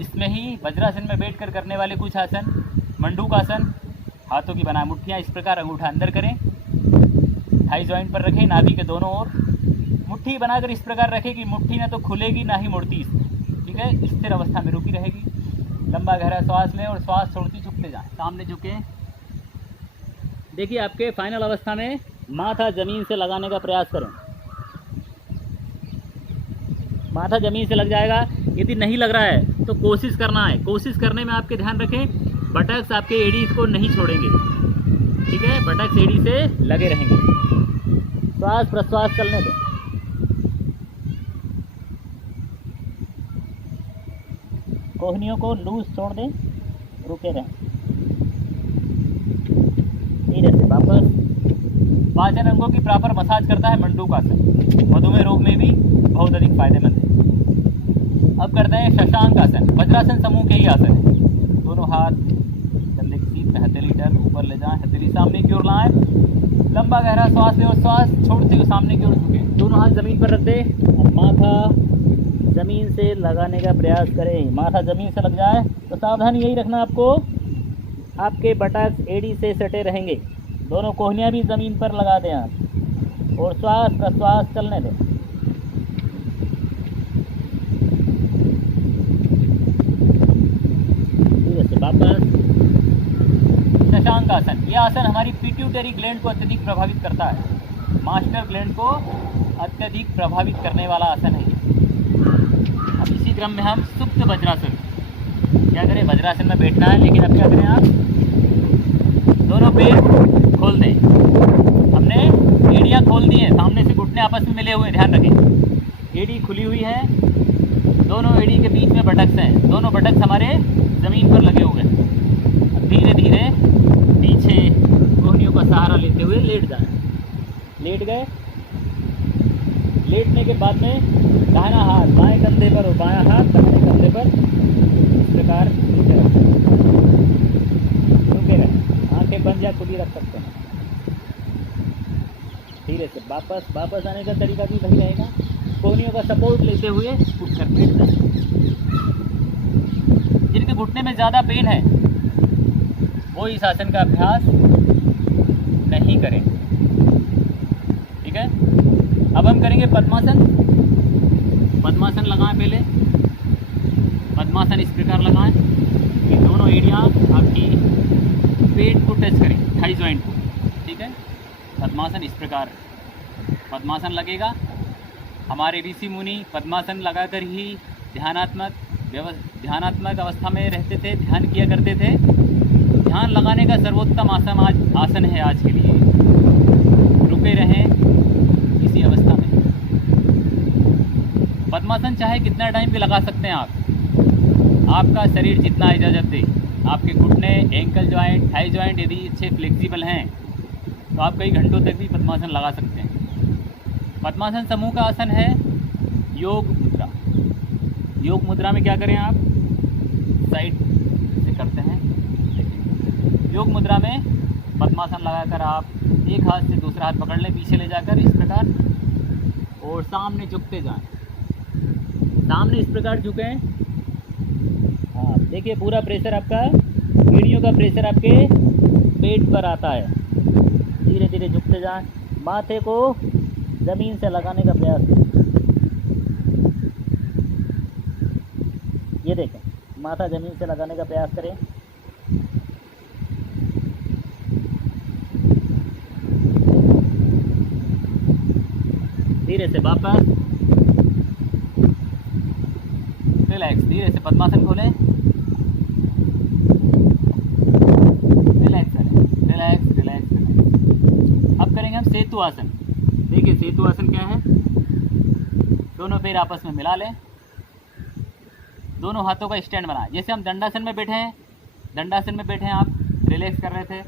इसमें ही वज्रासन में बैठकर करने वाले कुछ आसन। मंडूक आसन, हाथों की बनाए मुट्ठियाँ इस प्रकार, अंगूठा अंदर करें, थाई जॉइंट पर रखें, नाभि के दोनों ओर मुट्ठी बनाकर इस प्रकार रखें कि मुट्ठी ना तो खुलेगी ना ही मुड़ती इसमें, ठीक है। स्थिर अवस्था में रुकी रहेगी। लंबा गहरा श्वास लें और श्वास छोड़ती झुकते जाएं, सामने झुकें। देखिए आपके फाइनल अवस्था में माथा जमीन से लगाने का प्रयास करें। माथा जमीन से लग जाएगा। यदि नहीं लग रहा है तो कोशिश करना है। कोशिश करने में आपके ध्यान रखें बटक्स आपके एड़ी को नहीं छोड़ेंगे, ठीक है, बटक्स एड़ी से लगे रहेंगे। श्वास प्रश्वास चलने दें। कोहनियों को लूज छोड़ दें, रुके रहें। धीरे से वापस। पाचन अंगों की प्रॉपर मसाज करता है मंडूक आसन, मधुमेह रोग में भी बहुत अधिक फायदेमंद है। अब करते हैं शशांक आसन। वज्रासन समूह के ही आसन है। दोनों हाथ कंधे की सीध में, हथेली टर्न ऊपर ले जाएं, हथेली सामने की ओर लाएं, लंबा गहरा श्वास लें और श्वास छोड़ते हुए सामने की ओर झुकें। दोनों हाथ जमीन पर रख दें और माथा जमीन से लगाने का प्रयास करें। माथा जमीन से लग जाए तो सावधानी यही रखना आपको, आपके बटक्स एड़ी से सटे रहेंगे। दोनों कोहनियाँ भी ज़मीन पर लगा दें आप और श्वास प्रश्वास चलने दें। धीरे से वापस। शशांक आसन। यह आसन हमारी पिट्यूटरी ग्लैंड को अत्यधिक प्रभावित करता है। मास्टर ग्लैंड को अत्यधिक प्रभावित करने वाला आसन है। अब इसी क्रम में हम सुप्त वज्रासन। क्या करें, वज्रासन में बैठना है, लेकिन अब क्या करें, आप दोनों पैर खोल दें। हमने एड़ियाँ खोल दी हैं, सामने से घुटने आपस में मिले हुए, ध्यान रखें। एड़ी खुली हुई है, दोनों एड़ी के बीच में बटक्स हैं, दोनों बटक्स हमारे ज़मीन पर लगे हुए हैं। अब धीरे धीरे पीछे कोहनियों का सहारा लेते हुए लेट जाएं। लेट गए। लेटने के बाद में दाहिना हाथ बाएं कंधे पर और बायां हाथ दाहिने कंधे पर इस प्रकार नीचे रखें। रुके रहें, आंखें बंद या खुली रख सकते हैं। धीरे से वापस आने का तरीका भी वही रहेगा। कोहनियों का सपोर्ट लेते हुए उठकर बैठ जाएं। जिनके घुटने में ज़्यादा पेन है वो इस आसन का अभ्यास नहीं करें, ठीक है। अब हम करेंगे पद्मासन। पद्मासन लगाएं पहले। पद्मासन इस प्रकार लगाएं कि दोनों एड़ियाँ आपकी पेट को टच करें, थाई जॉइंट को, ठीक है। पद्मासन इस प्रकार पद्मासन लगेगा। हमारे ऋषि मुनि पद्मासन लगाकर ही ध्यानात्मक अवस्था में रहते थे, ध्यान किया करते थे। ध्यान लगाने का सर्वोत्तम आसन है आज के लिए। रुके रहें इसी अवस्था में। पद्मासन चाहे कितना टाइम भी लगा सकते हैं आप, आपका शरीर जितना इजाज़त दे। आपके घुटने, एंकल जॉइंट, थाई जॉइंट यदि अच्छे फ्लेक्सिबल हैं तो आप कई घंटों तक भी पद्मासन लगा सकते हैं। पद्मासन समूह का आसन है योग मुद्रा। योग मुद्रा में क्या करें आप, साइड से करते हैं। योग मुद्रा में पद्मासन लगाकर आप एक हाथ से दूसरा हाथ पकड़ लें, पीछे ले जाकर इस प्रकार, और सामने झुकते जाएं। सामने इस प्रकार झुकें। हाँ, देखिए पूरा प्रेशर आपका, एड़ियों का प्रेशर आपके पेट पर आता है। धीरे धीरे झुकते जाएं, माथे को ज़मीन से लगाने का प्रयास करें। ये देखें, माथा ज़मीन से लगाने का प्रयास करें। धीरे से वापस रिलैक्स, धीरे से पद्मासन खोलें, रिलैक्स करें, रिलैक्स रिलैक्स रिलैक्स। अब करेंगे हम सेतु आसन। देखिए सेतु आसन क्या है, दोनों पैर आपस में मिला लें, दोनों हाथों का स्टैंड बनाएं। जैसे हम दंडासन में बैठे हैं, दंडासन में बैठे हैं, आप रिलैक्स कर रहे थे,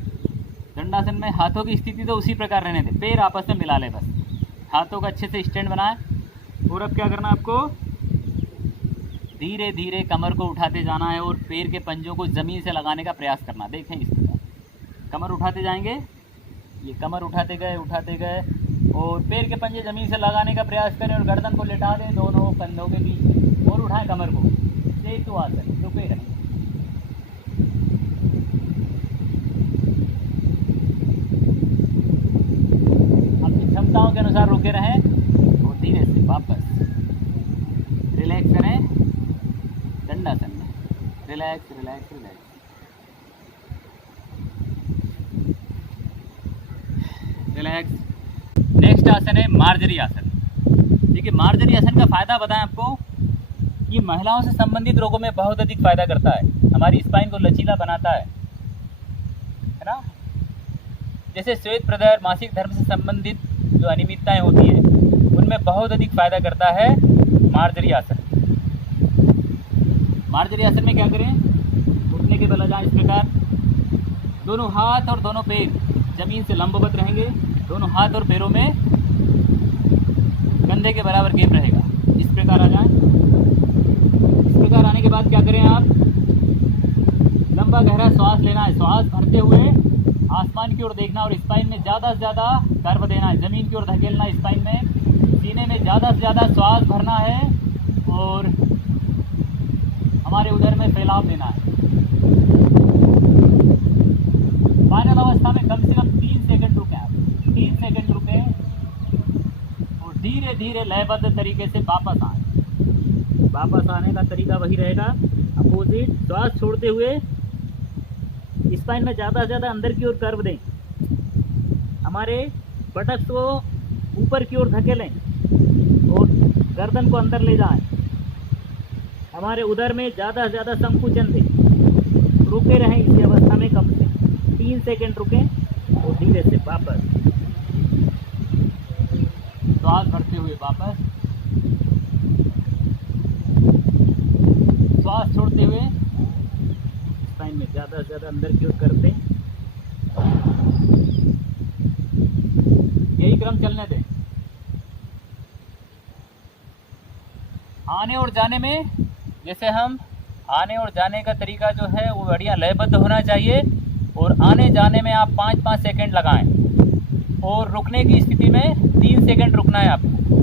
दंडासन में हाथों की स्थिति तो उसी प्रकार रहने दें, पैर आपस में मिला लें, बस हाथों का अच्छे से स्टैंड बनाएं। और अब क्या करना है आपको, धीरे धीरे कमर को उठाते जाना है और पैर के पंजों को ज़मीन से लगाने का प्रयास करना। देखें इस प्रकार कमर उठाते जाएंगे, ये कमर उठाते गए और पैर के पंजे ज़मीन से लगाने का प्रयास करें और गर्दन को लेटा दें दोनों कंधों के बीच और उठाएं कमर को। सेतु आसन, रुके रहें। अपनी क्षमताओं के अनुसार रुके रहें और धीरे से वापस रिलैक्स करें। दंडासन में relax relax relax. Relax. Next आसन है मार्जरी आसन। देखिए मार्जरी आसन का फ़ायदा बताएं आपको, ये महिलाओं से संबंधित रोगों में बहुत अधिक फ़ायदा करता है, हमारी स्पाइन को लचीला बनाता है ना। जैसे श्वेत प्रदर, मासिक धर्म से संबंधित जो अनियमितताएं होती हैं उनमें बहुत अधिक फ़ायदा करता है मार्जरी आसन। मार्जरी आसन में क्या करें, घुटने के बल आ जाएं इस प्रकार, दोनों हाथ और दोनों पैर जमीन से लंबवत रहेंगे, दोनों हाथ और पैरों में कंधे के बराबर गैप रहेगा। इस प्रकार आ जाएं। इस प्रकार आने के बाद क्या करें आप, लंबा गहरा श्वास लेना है, श्वास भरते हुए आसमान की ओर देखना और स्पाइन में ज़्यादा से ज़्यादा कर्व देना है, ज़मीन की ओर धकेलना है स्पाइन में, सीने में ज़्यादा से ज़्यादा श्वास भरना है और हमारे उदर में फैलाव देना है। फाइनल अवस्था में कम से कम 3 सेकंड रुकें आप, 3 सेकंड रुकें और धीरे धीरे लयबद्ध तरीके से वापस आए। वापस आने का तरीका वही रहेगा, अपोजिट, श्वास छोड़ते हुए स्पाइन में ज़्यादा से ज़्यादा अंदर की ओर कर्व दें, हमारे बटक्स को ऊपर की ओर धकेलें और गर्दन को अंदर ले जाएं, हमारे उदर में ज़्यादा से ज़्यादा संकुचन दें। रुके रहें इसी अवस्था में कम से 3 सेकंड रुकें और धीरे से वापस श्वास भरते हुए वापस, श्वास छोड़ते हुए स्पाइन में ज़्यादा से ज़्यादा अंदर की ओर करते, यही क्रम चलने दें। आने और जाने में, जैसे हम आने और जाने का तरीका जो है वो बढ़िया लयबद्ध होना चाहिए और आने जाने में आप 5-5 सेकंड लगाएं और रुकने की स्थिति में 3 सेकंड रुकना है आपको,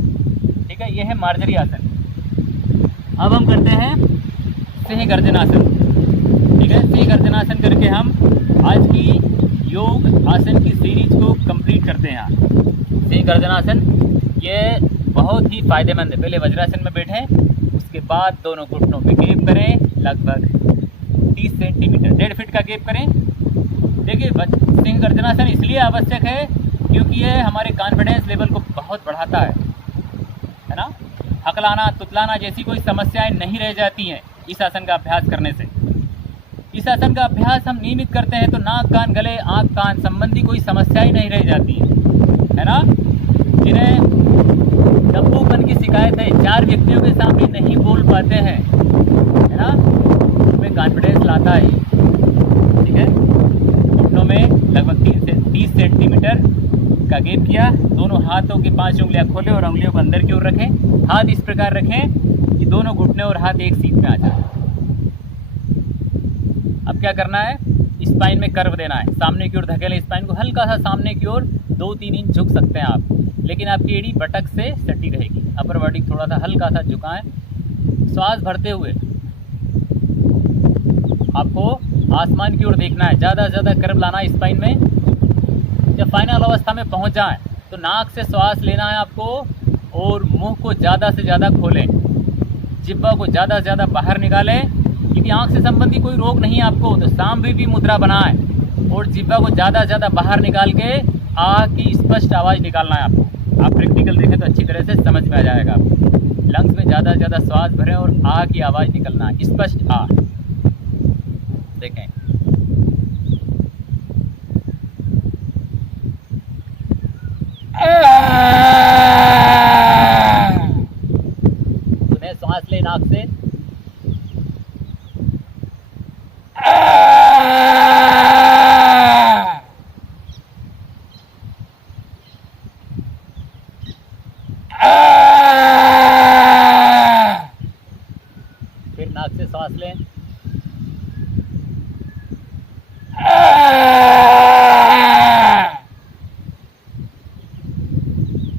ठीक है। यह है मार्जरी आसन। अब हम करते हैं सिंह गर्जनासन, ठीक है। सिंह गर्जनासन करके हम आज की योग आसन की सीरीज को कंप्लीट करते हैं। सिंह गर्जनासन ये बहुत ही फायदेमंद है। पहले वज्रासन में बैठें, उसके बाद दोनों घुटनों पे गैप करें, लगभग 30 सेंटीमीटर, 1.5 फीट का गैप करें। देखिए सिंह गर्जनासन इसलिए आवश्यक है क्योंकि ये हमारे कॉन्फिडेंस लेवल को बहुत बढ़ाता है ना। हकलाना, तुतलाना जैसी कोई समस्याएं नहीं रह जाती हैं इस आसन का अभ्यास करने से। इस आसन का अभ्यास हम नियमित करते हैं तो नाक, कान, गले, आँख, कान संबंधी कोई समस्याएं नहीं रह जाती है ना। जिन्हें डब्बूपन की शिकायत है, 4 व्यक्तियों के सामने नहीं बोल पाते हैं, है ना, उनमें कॉन्फिडेंस लाता है। किया, दोनों हाथों की 5 उंगलियां खोलें और उंगलियों को अंदर की ओर रखें। हाथ इस प्रकार रखें कि दोनों घुटने और हाथ एक सीट में आ जाए। अब क्या करना है, स्पाइन में कर्व देना है, सामने की ओर धकेलें स्पाइन को, हल्का सा सामने की ओर 2-3 इंच झुक सकते हैं आप, लेकिन आपकी एड़ी बटक से सटी रहेगी। अपर बॉडी थोड़ा सा हल्का सा झुकाएं। श्वास भरते हुए आपको आसमान की ओर देखना है, ज़्यादा से ज़्यादा कर्व लाना है स्पाइन में। जब फाइनल अवस्था में पहुंच जाएं तो नाक से श्वास लेना है आपको और मुंह को ज़्यादा से ज़्यादा खोलें, जिह्वा को ज़्यादा से ज़्यादा बाहर निकालें। यदि आँख से संबंधी कोई रोग नहीं है आपको तो सांभवी मुद्रा बनाएं और जिह्वा को ज़्यादा से ज़्यादा बाहर निकाल के आ की स्पष्ट आवाज़ निकालना है आपको। आप प्रैक्टिकल देखें तो अच्छी तरह से समझ में आ जाएगा आपको। लंग्स में ज़्यादा से ज़्यादा श्वास भरें और आ की आवाज़ निकलना है, स्पष्ट आ। देखें, पुनः श्वास ले नाक से, फिर नाक से श्वास लें,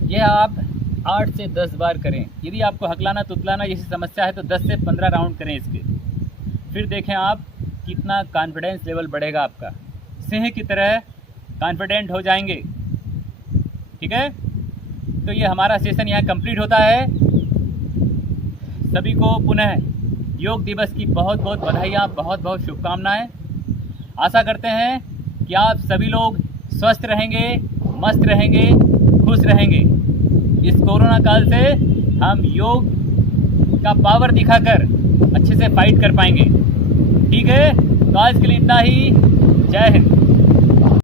यह आप 8 से 10 बार करें। यदि आपको हकलाना तुतलाना जैसी समस्या है तो 10 से 15 राउंड करें इसके। फिर देखें आप कितना कॉन्फिडेंस लेवल बढ़ेगा आपका, सिंह की तरह कॉन्फिडेंट हो जाएंगे। ठीक है, तो ये हमारा सेशन यहाँ कंप्लीट होता है। सभी को पुनः योग दिवस की बहुत बहुत बधाइयाँ, बहुत बहुत शुभकामनाएं। आशा करते हैं कि आप सभी लोग स्वस्थ रहेंगे, मस्त रहेंगे, खुश रहेंगे। इस कोरोना काल से हम योग का पावर दिखाकर अच्छे से फाइट कर पाएंगे। ठीक है, तो आज के लिए इतना ही। जय हिंद।